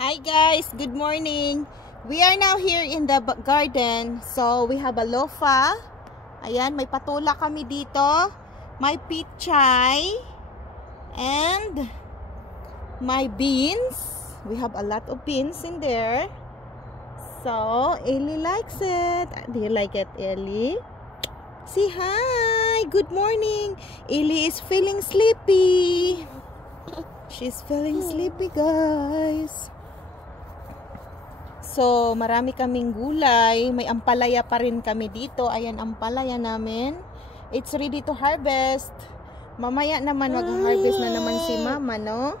Hi guys, good morning. We are now here in the garden. So we have a lofa. Ayan, may patula kami dito. May pichay. And my beans. We have a lot of beans in there. So Ellie likes it. Do you like it, Ellie? Say hi. Good morning. Ellie is feeling sleepy. She's feeling sleepy, guys. So, marami kaming gulay. May ampalaya pa rin kami dito. Ayan, ampalaya namin. It's ready to harvest. Mamaya naman mag-harvest na naman si Mama, no?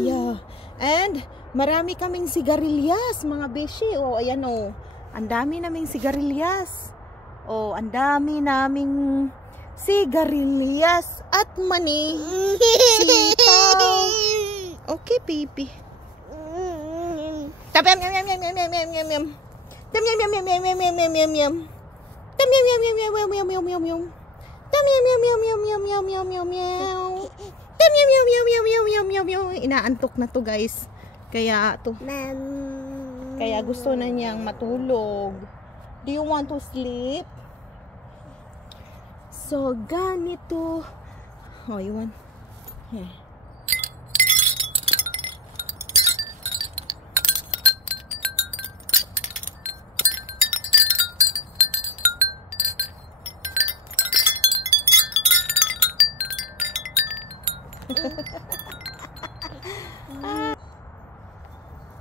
Yeah. And, marami kaming sigarilyas, mga beshi. Oh, ayan, oh. Ang dami naming sigarilyas. Oh, ang dami naming sigarilyas at mani. Sitaw. Okay, baby. Tam yum yum yum yum yum yum yum yum. Tam yum yum yum yum yum yum yum yum yum. Tam yum yum yum yum yum yum yum yum yum. Tam yum yum yum yum yum yum yum yum yum. Tam yum yum yum yum yum yum yum yum. Inaantok na to, guys. Kaya to. Kaya gusto na niyang matulog. Do you want to sleep? So ganito. Oh, you want? Yeah.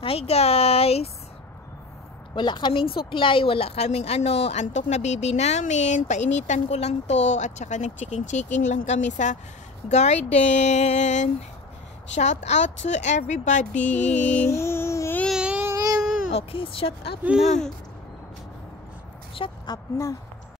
Hi guys, wala kaming suklay, wala kaming antok na bibi namin, painitan ko lang to at saka nagchiking-chiking lang kami sa garden. Shout out to everybody. Okay, shut up na. Shut up na.